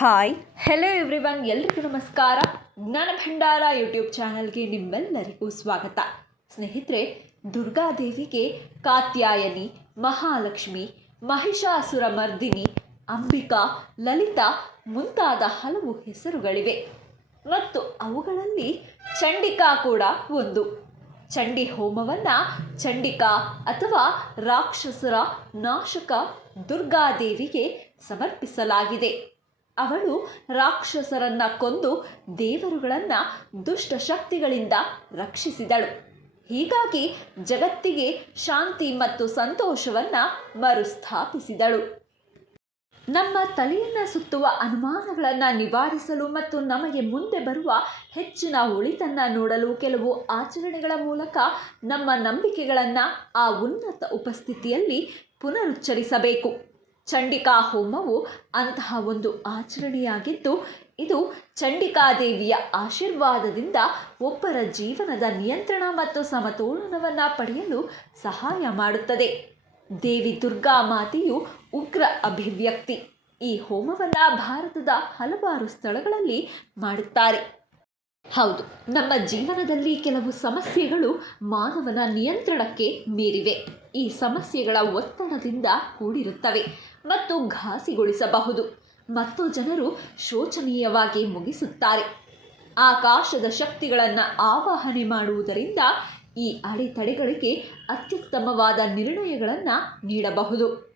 Hi hello everyone ಎಲ್ರಿಗೂ ನಮಸ್ಕಾರ. ಜ್ಞಾನ ಭಂಡಾರ ಯೂಟ್ಯೂಬ್ ಚಾನಲ್ಗೆ ನಿಮ್ಮೆಲ್ಲರಿಗೂ ಸ್ವಾಗತ. ಸ್ನೇಹಿತರೆ ದುರ್ಗಾದೇವಿಗೆ ಕಾತ್ಯಾಯನಿ, ಮಹಾಲಕ್ಷ್ಮಿ, ಮಹಿಷಾಸುರ ಮರ್ದಿನಿ, ಅಂಬಿಕಾ, ಲಲಿತಾ ಮುಂತಾದ ಹಲವು ಹೆಸರುಗಳಿವೆ. ಮತ್ತು ಅವುಗಳಲ್ಲಿ ಚಂಡಿಕಾ ಕೂಡ ಒಂದು. ಚಂಡಿ ಹೋಮವನ್ನು ಚಂಡಿಕಾ ಅಥವಾ ರಾಕ್ಷಸರ ನಾಶಕ ದುರ್ಗಾದೇವಿಗೆ ಸಮರ್ಪಿಸಲಾಗಿದೆ. ಅವಳು ರಾಕ್ಷಸರನ್ನ ಕೊಂದು ದೇವರುಗಳನ್ನು ದುಷ್ಟ ಶಕ್ತಿಗಳಿಂದ ರಕ್ಷಿಸಿದಳು. ಹೀಗಾಗಿ ಜಗತ್ತಿಗೆ ಶಾಂತಿ ಮತ್ತು ಸಂತೋಷವನ್ನು ಮರುಸ್ಥಾಪಿಸಿದಳು. ನಮ್ಮ ತಲೆಯನ್ನು ಸುತ್ತುವ ಅನುಮಾನಗಳನ್ನು ನಿವಾರಿಸಲು ಮತ್ತು ನಮಗೆ ಮುಂದೆ ಬರುವ ಹೆಚ್ಚಿನ ಒಳಿತನ್ನು ನೋಡಲು ಕೆಲವು ಆಚರಣೆಗಳ ಮೂಲಕ ನಮ್ಮ ನಂಬಿಕೆಗಳನ್ನು ಆ ಉನ್ನತ ಉಪಸ್ಥಿತಿಯಲ್ಲಿ ಪುನರುಚ್ಚರಿಸಬೇಕು. ಚಂಡಿಕಾ ಹೋಮವು ಅಂತಹ ಒಂದು ಆಚರಣೆಯಾಗಿದ್ದು, ಇದು ಚಂಡಿಕಾದೇವಿಯ ಆಶೀರ್ವಾದದಿಂದ ಒಬ್ಬರ ಜೀವನದ ನಿಯಂತ್ರಣ ಮತ್ತು ಸಮತೋಲನವನ್ನು ಪಡೆಯಲು ಸಹಾಯ ಮಾಡುತ್ತದೆ. ದೇವಿ ದುರ್ಗಾ ಮಾತೆಯು ಉಗ್ರ ಅಭಿವ್ಯಕ್ತಿ. ಈ ಹೋಮವನ್ನು ಭಾರತದ ಹಲವಾರು ಸ್ಥಳಗಳಲ್ಲಿ ಮಾಡುತ್ತಾರೆ. ಹೌದು, ನಮ್ಮ ಜೀವನದಲ್ಲಿ ಕೆಲವು ಸಮಸ್ಯೆಗಳು ಮಾನವನ ನಿಯಂತ್ರಣಕ್ಕೆ ಮೀರಿವೆ. ಈ ಸಮಸ್ಯೆಗಳ ಒತ್ತಡದಿಂದ ಕೂಡಿರುತ್ತವೆ ಮತ್ತು ಘಾಸಿಗೊಳಿಸಬಹುದು. ಮತ್ತು ಜನರು ಶೋಚನೀಯವಾಗಿ ಮುಗಿಸುತ್ತಾರೆ. ಆಕಾಶದ ಶಕ್ತಿಗಳನ್ನು ಆವಾಹನೆ ಮಾಡುವುದರಿಂದ ಈ ಅಡೆತಡೆಗಳಿಗೆ ಅತ್ಯುತ್ತಮವಾದ ನಿರ್ಣಯಗಳನ್ನು ನೀಡಬಹುದು.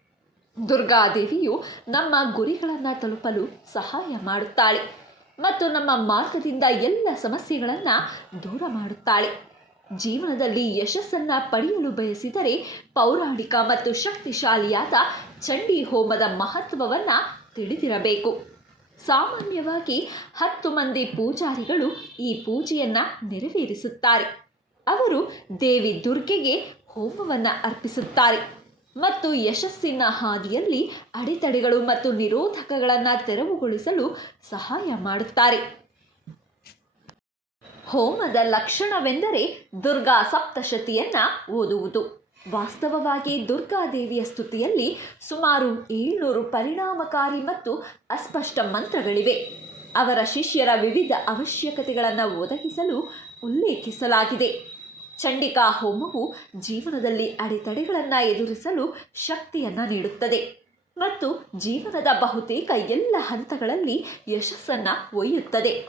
ದುರ್ಗಾದೇವಿಯು ನಮ್ಮ ಗುರಿಗಳನ್ನು ತಲುಪಲು ಸಹಾಯ ಮಾಡುತ್ತಾಳೆ. ಮತ್ತು ನಮ್ಮ ಮಾರ್ಗದಿಂದ ಎಲ್ಲ ಸಮಸ್ಯೆಗಳನ್ನು ದೂರ ಮಾಡುತ್ತಾಳೆ. ಜೀವನದಲ್ಲಿ ಯಶಸ್ಸನ್ನು ಪಡೆಯಲು ಬಯಸಿದರೆ ಪೌರಾಣಿಕ ಮತ್ತು ಶಕ್ತಿಶಾಲಿಯಾದ ಚಂಡಿ ಹೋಮದ ಮಹತ್ವವನ್ನು ತಿಳಿದಿರಬೇಕು. ಸಾಮಾನ್ಯವಾಗಿ ಹತ್ತು ಮಂದಿ ಪೂಜಾರಿಗಳು ಈ ಪೂಜೆಯನ್ನು ನೆರವೇರಿಸುತ್ತಾರೆ. ಅವರು ದೇವಿ ದುರ್ಗೆಗೆ ಹೋಮವನ್ನು ಅರ್ಪಿಸುತ್ತಾರೆ. ಮತ್ತು ಯಶಸ್ಸಿನ ಹಾದಿಯಲ್ಲಿ ಅಡೆತಡೆಗಳು ಮತ್ತು ನಿರೋಧಕಗಳನ್ನು ತೆರವುಗೊಳಿಸಲು ಸಹಾಯ ಮಾಡುತ್ತಾರೆ. ಹೋಮದ ಲಕ್ಷಣವೆಂದರೆ ದುರ್ಗಾ ಸಪ್ತಶತಿಯನ್ನು ಓದುವುದು. ವಾಸ್ತವವಾಗಿ ದುರ್ಗಾದೇವಿಯ ಸ್ತುತಿಯಲ್ಲಿ ಸುಮಾರು ಏಳ್ನೂರು ಪರಿಣಾಮಕಾರಿ ಮತ್ತು ಅಸ್ಪಷ್ಟ ಮಂತ್ರಗಳಿವೆ. ಅವರ ಶಿಷ್ಯರ ವಿವಿಧ ಅವಶ್ಯಕತೆಗಳನ್ನು ಒದಗಿಸಲು ಉಲ್ಲೇಖಿಸಲಾಗಿದೆ. ಚಂಡಿಕಾ ಹೋಮವು ಜೀವನದಲ್ಲಿ ಅಡೆತಡೆಗಳನ್ನು ಎದುರಿಸಲು ಶಕ್ತಿಯನ್ನು ನೀಡುತ್ತದೆ. ಮತ್ತು ಜೀವನದ ಬಹುತೇಕ ಎಲ್ಲ ಹಂತಗಳಲ್ಲಿ ಯಶಸ್ಸನ್ನು ಒಯ್ಯುತ್ತದೆ.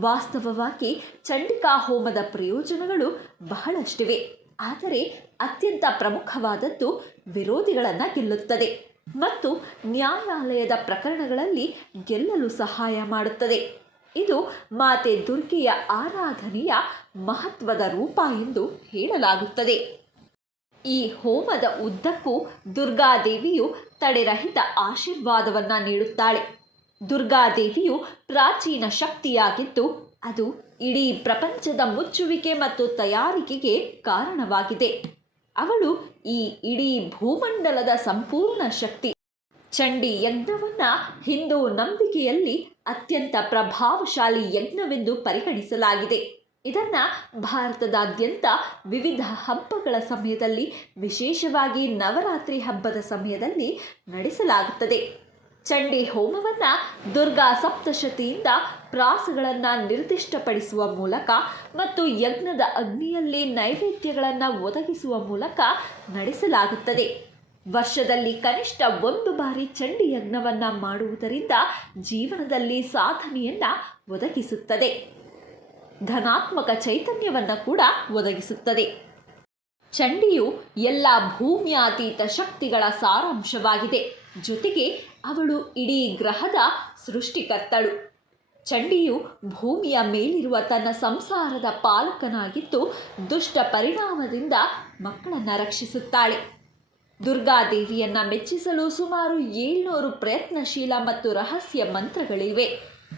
ವಾಸ್ತವವಾಗಿ ಚಂಡಿಕಾ ಹೋಮದ ಪ್ರಯೋಜನಗಳು ಬಹಳಷ್ಟಿವೆ. ಆದರೆ ಅತ್ಯಂತ ಪ್ರಮುಖವಾದದ್ದು ವಿರೋಧಿಗಳನ್ನು ಗೆಲ್ಲುತ್ತದೆ. ಮತ್ತು ನ್ಯಾಯಾಲಯದ ಪ್ರಕರಣಗಳಲ್ಲಿ ಗೆಲ್ಲಲು ಸಹಾಯ ಮಾಡುತ್ತದೆ. ಇದು ಮಾತೆ ದುರ್ಗೆಯ ಆರಾಧನೆಯ ಮಹತ್ವದ ರೂಪ ಎಂದು ಹೇಳಲಾಗುತ್ತದೆ. ಈ ಹೋಮದ ಉದ್ದಕ್ಕೂ ದುರ್ಗಾದೇವಿಯು ತಡೆರಹಿತ ಆಶೀರ್ವಾದವನ್ನು ನೀಡುತ್ತಾಳೆ. ದುರ್ಗಾದೇವಿಯು ಪ್ರಾಚೀನ ಶಕ್ತಿಯಾಗಿದ್ದು ಅದು ಇಡೀ ಪ್ರಪಂಚದ ಮುಚ್ಚುವಿಕೆ ಮತ್ತು ತಯಾರಿಕೆಗೆ ಕಾರಣವಾಗಿದೆ. ಅವಳು ಈ ಇಡೀ ಭೂಮಂಡಲದ ಸಂಪೂರ್ಣ ಶಕ್ತಿ. ಚಂಡಿ ಯಜ್ಞವನ್ನು ಹಿಂದೂ ನಂಬಿಕೆಯಲ್ಲಿ ಅತ್ಯಂತ ಪ್ರಭಾವಶಾಲಿ ಯಜ್ಞವೆಂದು ಪರಿಗಣಿಸಲಾಗಿದೆ. ಇದನ್ನು ಭಾರತದಾದ್ಯಂತ ವಿವಿಧ ಹಬ್ಬಗಳ ಸಮಯದಲ್ಲಿ, ವಿಶೇಷವಾಗಿ ನವರಾತ್ರಿ ಹಬ್ಬದ ಸಮಯದಲ್ಲಿ ನಡೆಸಲಾಗುತ್ತದೆ. ಚಂಡಿ ಹೋಮವನ್ನು ದುರ್ಗಾ ಸಪ್ತಶತಿಯಿಂದ ಪ್ರಾಸಗಳನ್ನು ನಿರ್ದಿಷ್ಟಪಡಿಸುವ ಮೂಲಕ ಮತ್ತು ಯಜ್ಞದ ಅಗ್ನಿಯಲ್ಲಿ ನೈವೇದ್ಯಗಳನ್ನು ಒದಗಿಸುವ ಮೂಲಕ ನಡೆಸಲಾಗುತ್ತದೆ. ವರ್ಷದಲ್ಲಿ ಕನಿಷ್ಠ ಒಂದು ಬಾರಿ ಚಂಡಿ ಯಜ್ಞವನ್ನು ಮಾಡುವುದರಿಂದ ಜೀವನದಲ್ಲಿ ಸಾಧನೆಯನ್ನು ಒದಗಿಸುತ್ತದೆ. ಧನಾತ್ಮಕ ಚೈತನ್ಯವನ್ನು ಕೂಡ ಒದಗಿಸುತ್ತದೆ. ಚಂಡಿಯು ಎಲ್ಲ ಭೂಮಿಯಾತೀತ ಶಕ್ತಿಗಳ ಸಾರಾಂಶವಾಗಿದೆ. ಜೊತೆಗೆ ಅವಳು ಇಡೀ ಗ್ರಹದ ಸೃಷ್ಟಿಕರ್ತಳು. ಚಂಡಿಯು ಭೂಮಿಯ ಮೇಲಿರುವ ತನ್ನ ಸಂಸಾರದ ಪಾಲಕನಾಗಿದ್ದು ದುಷ್ಟ ಪರಿಣಾಮದಿಂದ ಮಕ್ಕಳನ್ನು ರಕ್ಷಿಸುತ್ತಾಳೆ. ದುರ್ಗಾದೇವಿಯನ್ನು ಮೆಚ್ಚಿಸಲು ಸುಮಾರು ಏಳ್ನೂರು ಪ್ರಯತ್ನಶೀಲ ಮತ್ತು ರಹಸ್ಯ ಮಂತ್ರಗಳಿವೆ.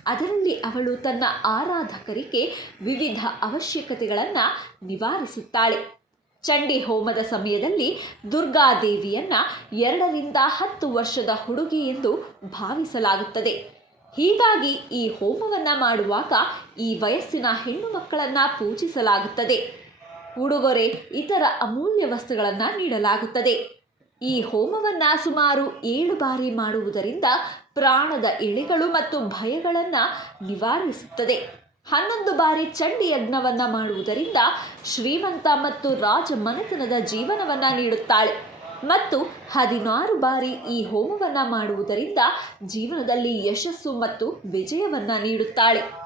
ಅದರಲ್ಲಿ ಅವಳು ತನ್ನ ಆರಾಧಕರಿಗೆ ವಿವಿಧ ಅವಶ್ಯಕತೆಗಳನ್ನು ನಿವಾರಿಸುತ್ತಾಳೆ. ಚಂಡಿ ಹೋಮದ ಸಮಯದಲ್ಲಿ ದುರ್ಗಾದೇವಿಯನ್ನು ಎರಡರಿಂದ ಹತ್ತು ವರ್ಷದ ಹುಡುಗಿ ಎಂದು ಭಾವಿಸಲಾಗುತ್ತದೆ. ಹೀಗಾಗಿ ಈ ಹೋಮವನ್ನು ಮಾಡುವಾಗ ಈ ವಯಸ್ಸಿನ ಹೆಣ್ಣು ಮಕ್ಕಳನ್ನು ಪೂಜಿಸಲಾಗುತ್ತದೆ. ಉಡುಗೊರೆ, ಇತರ ಅಮೂಲ್ಯ ವಸ್ತುಗಳನ್ನು ನೀಡಲಾಗುತ್ತದೆ. ಈ ಹೋಮವನ್ನು ಸುಮಾರು ಏಳು ಬಾರಿ ಮಾಡುವುದರಿಂದ ಪ್ರಾಣದ ಎಳೆಗಳು ಮತ್ತು ಭಯಗಳನ್ನು ನಿವಾರಿಸುತ್ತದೆ. ಹನ್ನೊಂದು ಬಾರಿ ಚಂಡಿ ಯಜ್ಞವನ್ನು ಮಾಡುವುದರಿಂದ ಶ್ರೀಮಂತ ಮತ್ತು ರಾಜ ಮನೆತನದ ಜೀವನವನ್ನು ನೀಡುತ್ತಾಳೆ. ಮತ್ತು ಹದಿನಾರು ಬಾರಿ ಈ ಹೋಮವನ್ನು ಮಾಡುವುದರಿಂದ ಜೀವನದಲ್ಲಿ ಯಶಸ್ಸು ಮತ್ತು ವಿಜಯವನ್ನು ನೀಡುತ್ತಾಳೆ.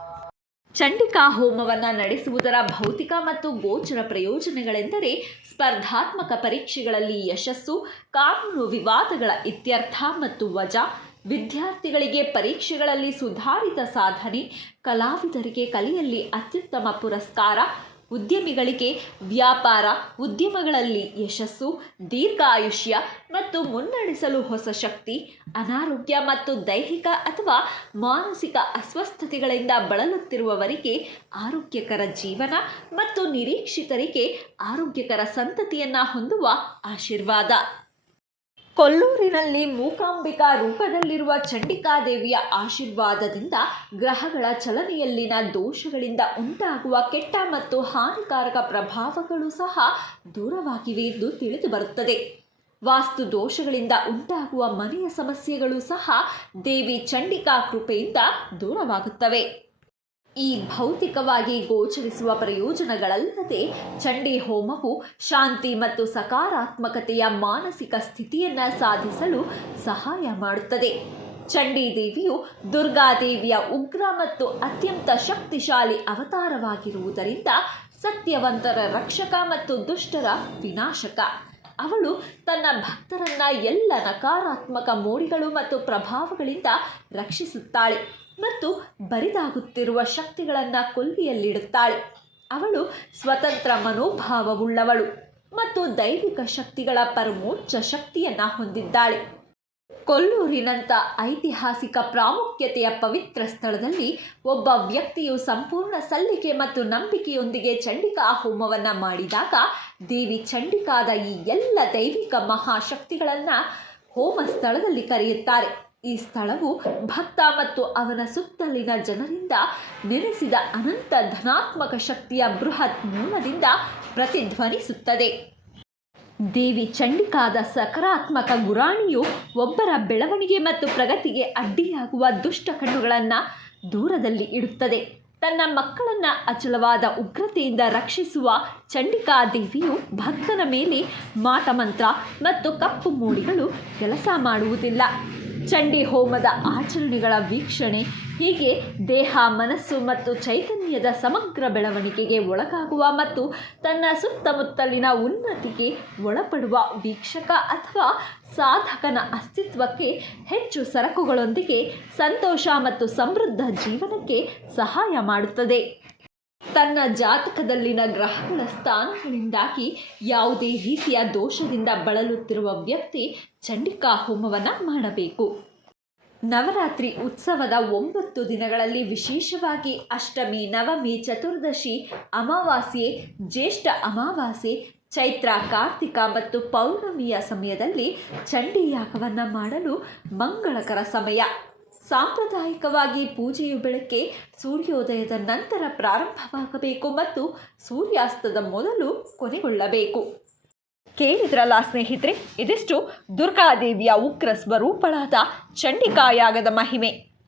ಚಂಡಿಕಾ ಹೋಮವನ್ನು ನಡೆಸುವುದರ ಭೌತಿಕ ಮತ್ತು ಗೋಚರ ಪ್ರಯೋಜನಗಳೆಂದರೆ ಸ್ಪರ್ಧಾತ್ಮಕ ಪರೀಕ್ಷೆಗಳಲ್ಲಿ ಯಶಸ್ಸು, ಕಾನೂನು ವಿವಾದಗಳ ಇತ್ಯರ್ಥ ಮತ್ತು ವಜಾ, ವಿದ್ಯಾರ್ಥಿಗಳಿಗೆ ಪರೀಕ್ಷೆಗಳಲ್ಲಿ ಸುಧಾರಿತ ಸಾಧನೆ, ಕಲಾವಿದರಿಗೆ ಕಲೆಯಲ್ಲಿ ಅತ್ಯುತ್ತಮ ಪುರಸ್ಕಾರ ಉದ್ಯಮಿಗಳಿಗೆ ವ್ಯಾಪಾರ, ಉದ್ಯಮಗಳಲ್ಲಿ ಯಶಸ್ಸು, ದೀರ್ಘಾಯುಷ್ಯ ಮತ್ತು ಮುನ್ನಡೆಸಲು ಹೊಸ ಶಕ್ತಿ, ಅನಾರೋಗ್ಯ ಮತ್ತು ದೈಹಿಕ ಅಥವಾ ಮಾನಸಿಕ ಅಸ್ವಸ್ಥತೆಗಳಿಂದ ಬಳಲುತ್ತಿರುವವರಿಗೆ ಆರೋಗ್ಯಕರ ಜೀವನ ಮತ್ತು ನಿರೀಕ್ಷಿತರಿಗೆ ಆರೋಗ್ಯಕರ ಸಂತತಿಯನ್ನು ಹೊಂದುವ ಆಶೀರ್ವಾದ. ಕೊಲ್ಲೂರಿನಲ್ಲಿ ಮೂಕಾಂಬಿಕಾ ರೂಪದಲ್ಲಿರುವ ಚಂಡಿಕಾದೇವಿಯ ಆಶೀರ್ವಾದದಿಂದ ಗ್ರಹಗಳ ಚಲನೆಯಲ್ಲಿನ ದೋಷಗಳಿಂದ ಉಂಟಾಗುವ ಕೆಟ್ಟ ಮತ್ತು ಹಾನಿಕಾರಕ ಪ್ರಭಾವಗಳು ಸಹ ದೂರವಾಗಿವೆ ಎಂದು ತಿಳಿದು ಬರುತ್ತದೆ. ವಾಸ್ತು ದೋಷಗಳಿಂದ ಉಂಟಾಗುವ ಮನೆಯ ಸಮಸ್ಯೆಗಳು ಸಹ ದೇವಿ ಚಂಡಿಕಾ ಕೃಪೆಯಿಂದ ದೂರವಾಗುತ್ತವೆ. ಈ ಭೌತಿಕವಾಗಿ ಗೋಚರಿಸುವ ಪ್ರಯೋಜನಗಳಲ್ಲದೆ ಚಂಡಿ ಹೋಮವು ಶಾಂತಿ ಮತ್ತು ಸಕಾರಾತ್ಮಕತೆಯ ಮಾನಸಿಕ ಸ್ಥಿತಿಯನ್ನು ಸಾಧಿಸಲು ಸಹಾಯ ಮಾಡುತ್ತದೆ. ಚಂಡಿ ದೇವಿಯು ದುರ್ಗಾದೇವಿಯ ಉಗ್ರ ಮತ್ತು ಅತ್ಯಂತ ಶಕ್ತಿಶಾಲಿ ಅವತಾರವಾಗಿರುವುದರಿಂದ ಸತ್ಯವಂತರ ರಕ್ಷಕ ಮತ್ತು ದುಷ್ಟರ ವಿನಾಶಕ. ಅವಳು ತನ್ನ ಭಕ್ತರನ್ನ ಎಲ್ಲ ನಕಾರಾತ್ಮಕ ಮೋಡಿಗಳು ಮತ್ತು ಪ್ರಭಾವಗಳಿಂದ ರಕ್ಷಿಸುತ್ತಾಳೆ. ಮತ್ತು ಬರಿದಾಗುತ್ತಿರುವ ಶಕ್ತಿಗಳನ್ನು ಕೊಲ್ಲಿಯಲ್ಲಿಡುತ್ತಾಳೆ ಅವಳು ಸ್ವತಂತ್ರ ಮನೋಭಾವವುಳ್ಳವಳು ಮತ್ತು ದೈವಿಕ ಶಕ್ತಿಗಳ ಪರಮೋಚ್ಚ ಶಕ್ತಿಯನ್ನು ಹೊಂದಿದ್ದಾಳೆ. ಕೊಲ್ಲೂರಿನಂಥ ಐತಿಹಾಸಿಕ ಪ್ರಾಮುಖ್ಯತೆಯ ಪವಿತ್ರ ಸ್ಥಳದಲ್ಲಿ ಒಬ್ಬ ವ್ಯಕ್ತಿಯು ಸಂಪೂರ್ಣ ಸಲ್ಲಿಕೆ ಮತ್ತು ನಂಬಿಕೆಯೊಂದಿಗೆ ಚಂಡಿಕಾ ಹೋಮವನ್ನು ಮಾಡಿದಾಗ ದೇವಿ ಚಂಡಿಕಾದ ಈ ಎಲ್ಲ ದೈವಿಕ ಮಹಾಶಕ್ತಿಗಳನ್ನು ಹೋಮ ಸ್ಥಳದಲ್ಲಿ ಕರೆಯುತ್ತಾರೆ. ಈ ಸ್ಥಳವು ಭಕ್ತ ಮತ್ತು ಅವನ ಸುತ್ತಲಿನ ಜನರಿಂದ ನೆಲೆಸಿದ ಅನಂತ ಧನಾತ್ಮಕ ಶಕ್ತಿಯ ಬೃಹತ್ ಮೂಲದಿಂದ ಪ್ರತಿಧ್ವನಿಸುತ್ತದೆ. ದೇವಿ ಚಂಡಿಕಾದ ಸಕಾರಾತ್ಮಕ ಗುರಾಣಿಯು ಒಬ್ಬರ ಬೆಳವಣಿಗೆ ಮತ್ತು ಪ್ರಗತಿಗೆ ಅಡ್ಡಿಯಾಗುವ ದುಷ್ಟ ಕಣ್ಣುಗಳನ್ನು ದೂರದಲ್ಲಿ ಇಡುತ್ತದೆ. ತನ್ನ ಮಕ್ಕಳನ್ನು ಅಚಲವಾದ ಉಗ್ರತೆಯಿಂದ ರಕ್ಷಿಸುವ ಚಂಡಿಕಾ ದೇವಿಯು ಭಕ್ತನ ಮೇಲೆ ಮಾಟಮಂತ್ರ ಮತ್ತು ಕಪ್ಪು ಮೂಡಿಗಳು ಕೆಲಸ ಮಾಡುವುದಿಲ್ಲ. ಚಂಡಿ ಹೋಮದ ಆಚರಣೆಗಳ ವೀಕ್ಷಣೆ ಹೀಗೆ ದೇಹ, ಮನಸ್ಸು ಮತ್ತು ಚೈತನ್ಯದ ಸಮಗ್ರ ಬೆಳವಣಿಗೆಗೆ ಒಳಗಾಗುವ ಮತ್ತು ತನ್ನ ಸುತ್ತಮುತ್ತಲಿನ ಉನ್ನತಿಗೆ ಒಳಪಡುವ ವೀಕ್ಷಕ ಅಥವಾ ಸಾಧಕನ ಅಸ್ತಿತ್ವಕ್ಕೆ ಹೆಚ್ಚು ಸರಕುಗಳೊಂದಿಗೆ ಸಂತೋಷ ಮತ್ತು ಸಮೃದ್ಧ ಜೀವನಕ್ಕೆ ಸಹಾಯ ಮಾಡುತ್ತದೆ. ತನ್ನ ಜಾತಕದಲ್ಲಿನ ಗ್ರಹಗಳ ಸ್ಥಾನಗಳಿಂದಾಗಿ ಯಾವುದೇ ರೀತಿಯ ದೋಷದಿಂದ ಬಳಲುತ್ತಿರುವ ವ್ಯಕ್ತಿ ಚಂಡಿಕಾ ಹೋಮವನ್ನು ಮಾಡಬೇಕು. ನವರಾತ್ರಿ ಉತ್ಸವದ ಒಂಬತ್ತು ದಿನಗಳಲ್ಲಿ ವಿಶೇಷವಾಗಿ ಅಷ್ಟಮಿ, ನವಮಿ, ಚತುರ್ದಶಿ, ಅಮಾವಾಸ್ಯೆ, ಜ್ಯೇಷ್ಠ ಅಮಾವಾಸ್ಯೆ, ಚೈತ್ರ, ಕಾರ್ತಿಕ ಮತ್ತು ಪೌರ್ಣಮಿಯ ಸಮಯದಲ್ಲಿ ಚಂಡಿ ಯಾಗವನ್ನು ಮಾಡಲು ಮಂಗಳಕರ ಸಮಯ. ಸಾಂಪ್ರದಾಯಿಕವಾಗಿ ಪೂಜೆಯು ಬೆಳಗ್ಗೆ ಸೂರ್ಯೋದಯದ ನಂತರ ಪ್ರಾರಂಭವಾಗಬೇಕು ಮತ್ತು ಸೂರ್ಯಾಸ್ತದ ಮೊದಲು ಕೊನೆಗೊಳ್ಳಬೇಕು. ಕೇಳಿದ್ರಲ್ಲ ಸ್ನೇಹಿತರೆ, ಇದಿಷ್ಟು ದುರ್ಗಾದೇವಿಯ ಉಗ್ರ ಸ್ವರೂಪಳಾದ ಚಂಡಿಕಾಯಾಗದ ಮಹಿಮೆ.